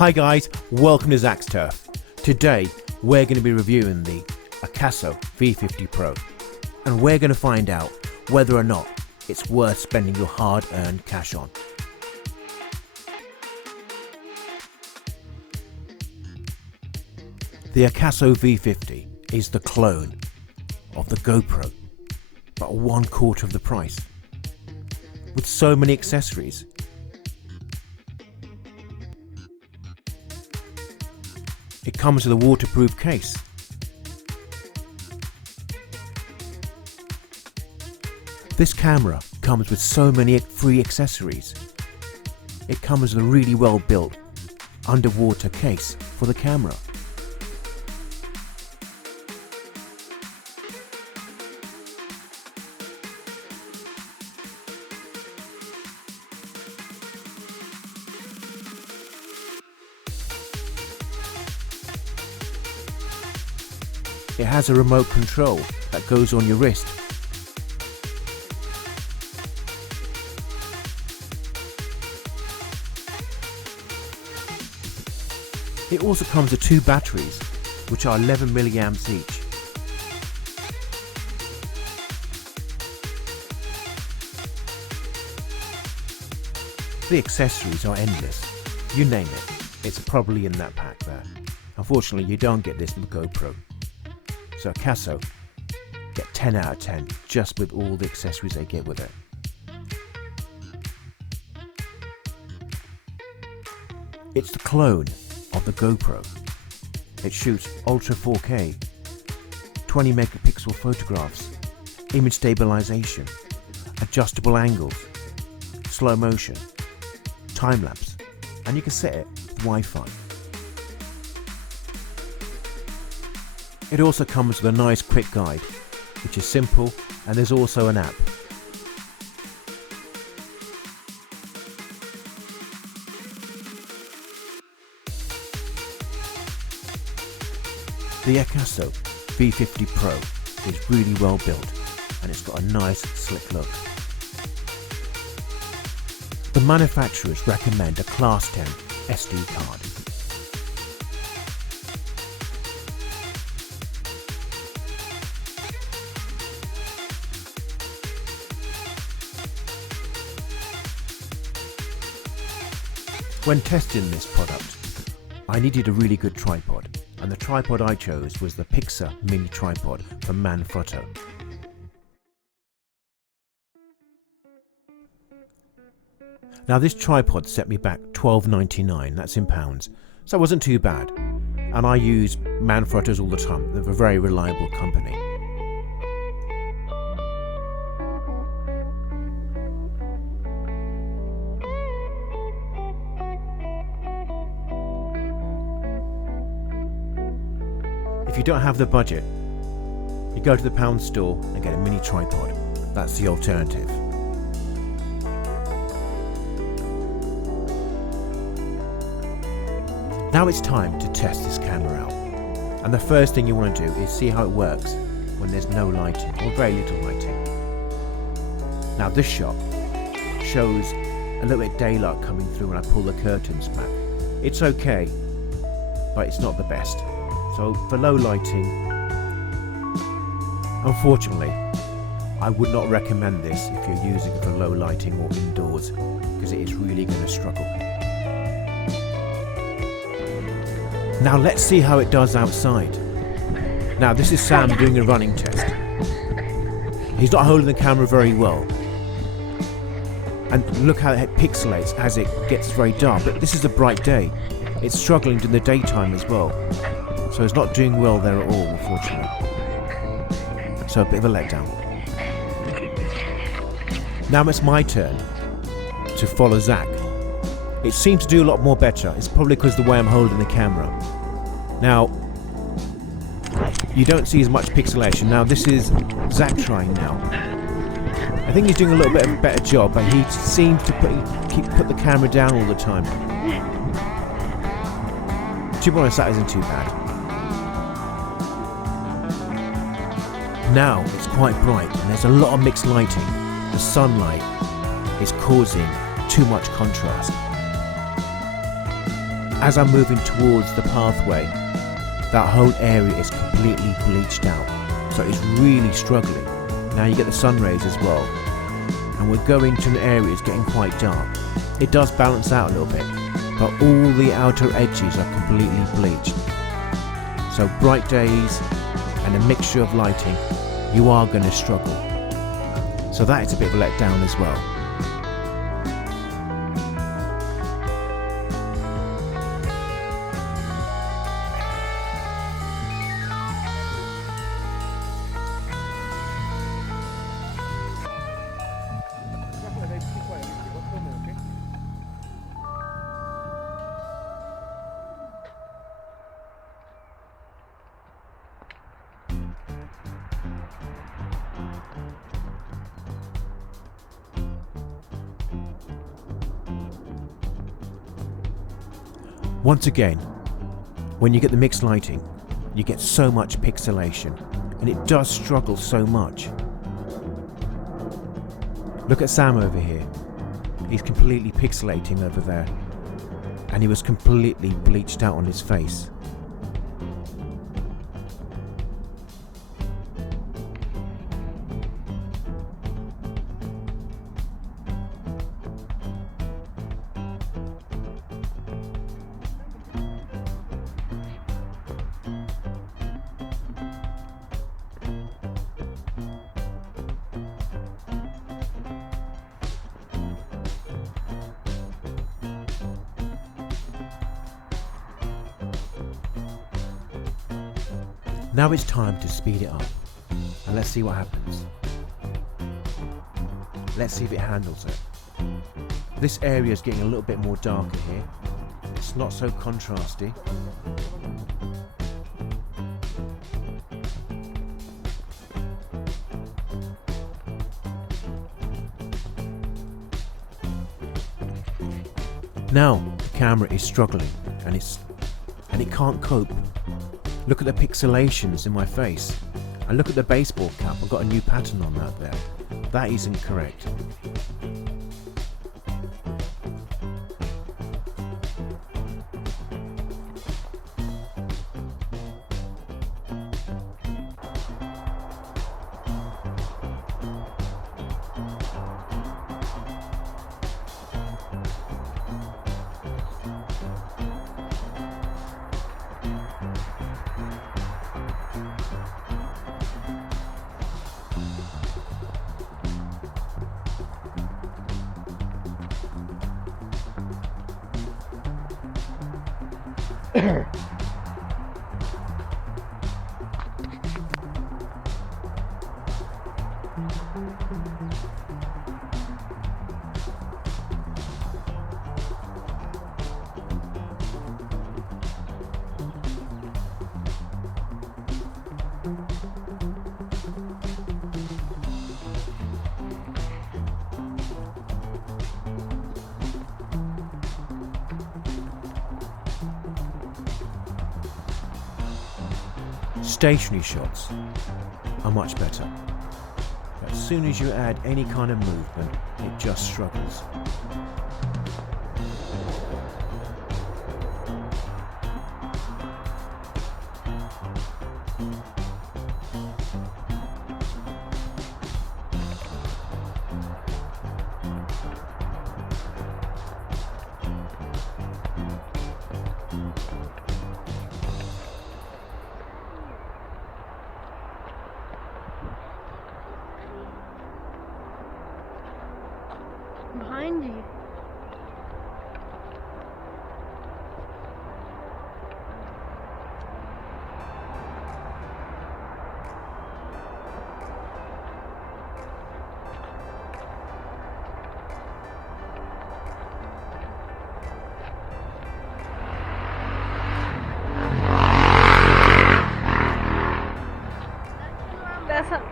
Hi guys, welcome to Zaks Turf. Today we're going to be reviewing the Akaso V50 Pro and we're going to find out whether or not it's worth spending your hard-earned cash on. The Akaso V50 is the clone of the GoPro, but 1/4 of the price, with so many accessories. It comes with a waterproof case. This camera comes with so many free accessories. It comes with a really well built underwater case for the camera. It has a remote control that goes on your wrist. It also comes with 2 batteries, which are 11 milliamps each. The accessories are endless. You name it, it's probably in that pack there. Unfortunately, you don't get this with the GoPro. So Akaso get 10 out of 10 just with all the accessories they get with it. It's the clone of the GoPro. It shoots Ultra 4K, 20 megapixel photographs, image stabilization, adjustable angles, slow motion, time lapse, and you can set it with Wi-Fi. It also comes with a nice quick guide, which is simple, and there's also an app. The Akaso V50 Pro is really well built, and it's got a nice slick look. The manufacturers recommend a Class 10 SD card. When testing this product, I needed a really good tripod, and the tripod I chose was the Pixar mini tripod from Manfrotto. Now this tripod set me back $12.99, that's in pounds, so it wasn't too bad, and I use Manfrottos all the time. They're a very reliable company. If you don't have the budget, you go to the pound store and get a mini tripod. That's the alternative. Now it's time to test this camera out. And the first thing you want to do is see how it works when there's no lighting or very little lighting. Now this shot shows a little bit of daylight coming through when I pull the curtains back. It's okay, but it's not the best. So for low lighting, unfortunately, I would not recommend this if you're using it for low lighting or indoors, because it is really going to struggle. Now let's see how it does outside. Now this is Sam doing a running test. He's not holding the camera very well. And look how it pixelates as it gets very dark, but this is a bright day. It's struggling in the daytime as well. So it's not doing well there at all, unfortunately. So a bit of a letdown. Now it's my turn to follow Zak. It seems to do a lot more better. It's probably because of the way I'm holding the camera. Now, you don't see as much pixelation. Now this is Zak trying now. I think he's doing a little bit of a better job, but he seems to put the camera down all the time. To be honest, that isn't too bad. Now it's quite bright and there's a lot of mixed lighting. The sunlight is causing too much contrast. as I'm moving towards the pathway, that whole area is completely bleached out, so it's really struggling. Now you get the sun rays as well, and we're going to an area that's getting quite dark. It does balance out a little bit, but all the outer edges are completely bleached. So bright days and a mixture of lighting, you are going to struggle. So that is a bit of a letdown as well. Once again, when you get the mixed lighting, you get so much pixelation, and it does struggle so much. Look at Sam over here. He's completely pixelating over there, and he was completely bleached out on his face. Now it's time to speed it up, and let's see what happens. Let's see if it handles it. This area is getting a little bit more darker here. It's not so contrasty. Now the camera is struggling, and it can't cope. Look at the pixelations in my face, and look at the baseball cap. I've got a new pattern on that there. That isn't correct. Stationary shots are much better. As soon as you add any kind of movement, it just struggles. Behind you.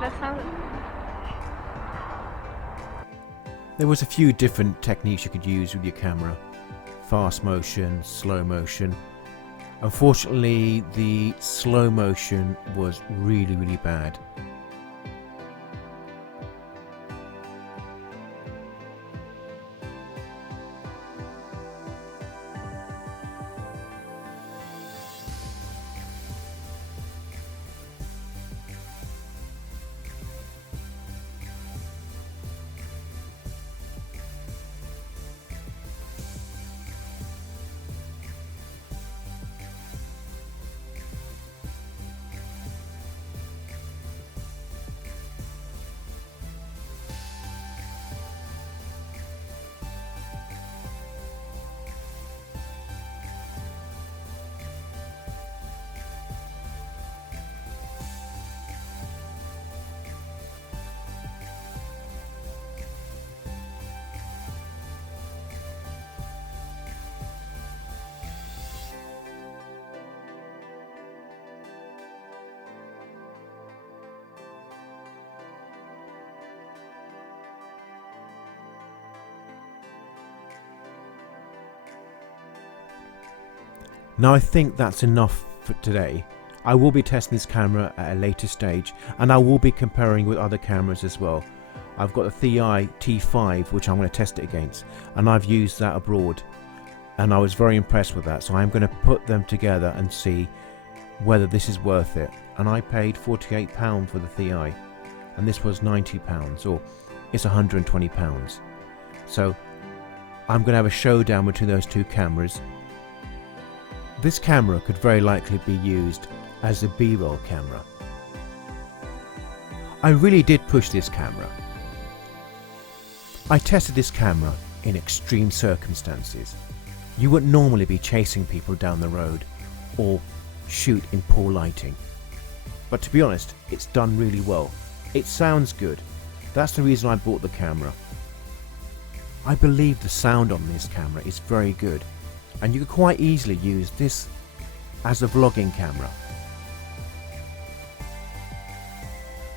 That sounds. There was a few different techniques you could use with your camera. Fast motion, slow motion. Unfortunately, the slow motion was really bad. Now I think that's enough for today. I will be testing this camera at a later stage, and I will be comparing with other cameras as well. I've got the Thieye T5 which I'm going to test it against, and I've used that abroad and I was very impressed with that, so I'm going to put them together and see whether this is worth it. And I paid £48 for the Thieye, and this was £90, or it's £120. So I'm going to have a showdown between those two cameras. This camera could very likely be used as a B-roll camera. I really did push this camera. I tested this camera in extreme circumstances. You wouldn't normally be chasing people down the road or shoot in poor lighting. But to be honest, it's done really well. It sounds good. That's the reason I bought the camera. I believe the sound on this camera is very good, and you could quite easily use this as a vlogging camera.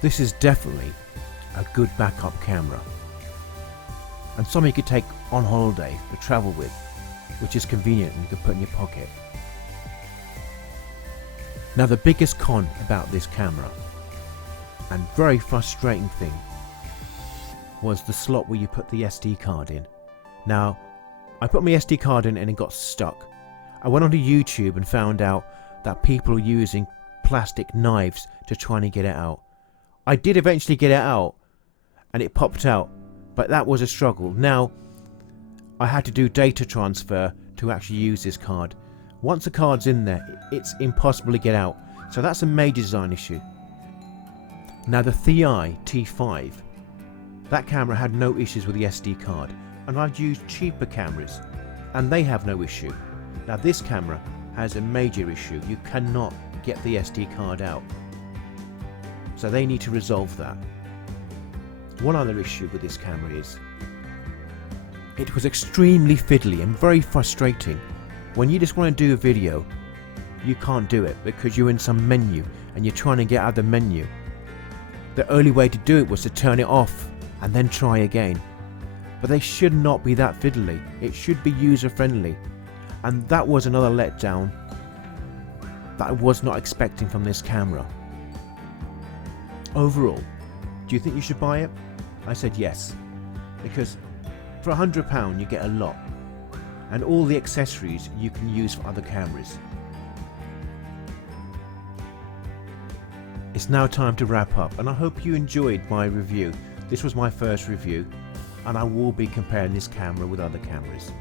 This is definitely a good backup camera, and something you could take on holiday to travel with, which is convenient and you can put in your pocket. Now the biggest con about this camera, and very frustrating thing, was the slot where you put the SD card in. Now, I put my SD card in and it got stuck. I went onto YouTube and found out that people are using plastic knives to try and get it out. I did eventually get it out and it popped out, but that was a struggle. Now, I had to do data transfer to actually use this card. Once the card's in there, it's impossible to get out. So that's a major design issue. Now the Thieye T5, that camera had no issues with the SD card, and I've used cheaper cameras and they have no issue. Now this camera has a major issue. You cannot get the SD card out. So they need to resolve that. One other issue with this camera is it was extremely fiddly and very frustrating. When you just want to do a video, you can't do it because you're in some menu and you're trying to get out of the menu. The only way to do it was to turn it off and then try again. But they should not be that fiddly. It should be user friendly. And that was another letdown that I was not expecting from this camera. Overall, do you think you should buy it? I said yes, because for £100 you get a lot, and all the accessories you can use for other cameras. It's now time to wrap up, and I hope you enjoyed my review. This was my first review, and I will be comparing this camera with other cameras.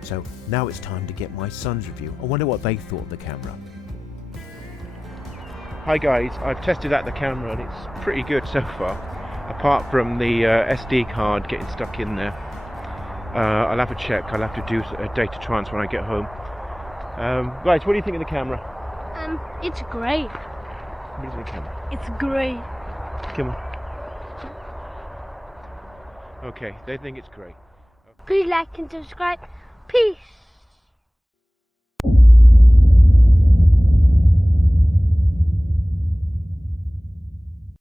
So now it's time to get my son's review. I wonder what they thought of the camera. Hi guys, I've tested out the camera and it's pretty good so far, apart from the SD card getting stuck in there. I'll have to check, I'll have to do a data transfer when I get home. Guys, what do you think of the camera? It's great. What do you think of the camera? It's great. Come on. Okay, they think it's great. Please like and subscribe. Peace.